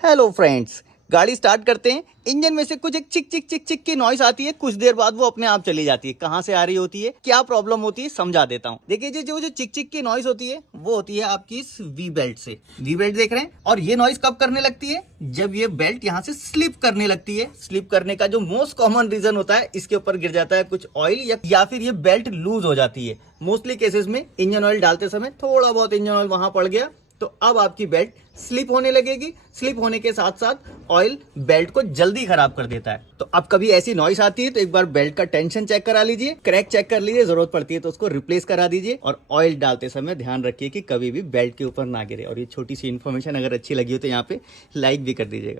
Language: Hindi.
हेलो फ्रेंड्स, गाड़ी स्टार्ट करते हैं। इंजन में से कुछ एक चिक चिक चिक चिक की नॉइस आती है। कुछ देर बाद वो अपने आप चली जाती है। कहाँ से आ रही होती है, क्या प्रॉब्लम होती है, समझा देता हूँ। देखिए जी, जो चिक चिक की नॉइस होती है वो होती है आपकी इस वी बेल्ट से। वी बेल्ट देख रहे हैं, और ये नॉइस कब करने लगती है? जब ये बेल्ट यहाँ से स्लिप करने लगती है। स्लिप करने का जो मोस्ट कॉमन रीजन होता है, इसके ऊपर गिर जाता है कुछ ऑयल या फिर ये बेल्ट लूज हो जाती है। मोस्टली केसेस में इंजन ऑयल डालते समय थोड़ा बहुत इंजन ऑयल वहां पड़ गया तो अब आपकी बेल्ट स्लिप होने लगेगी। स्लिप होने के साथ साथ ऑयल बेल्ट को जल्दी खराब कर देता है। तो अब कभी ऐसी नॉइस आती है तो एक बार बेल्ट का टेंशन चेक करा लीजिए, क्रैक चेक कर लीजिए, जरूरत पड़ती है तो उसको रिप्लेस करा दीजिए। और ऑयल डालते समय ध्यान रखिए कि कभी भी बेल्ट के ऊपर ना गिरे। और ये छोटी सी इन्फॉर्मेशन अगर अच्छी लगी हो तो यहाँ पे लाइक भी कर दीजिएगा।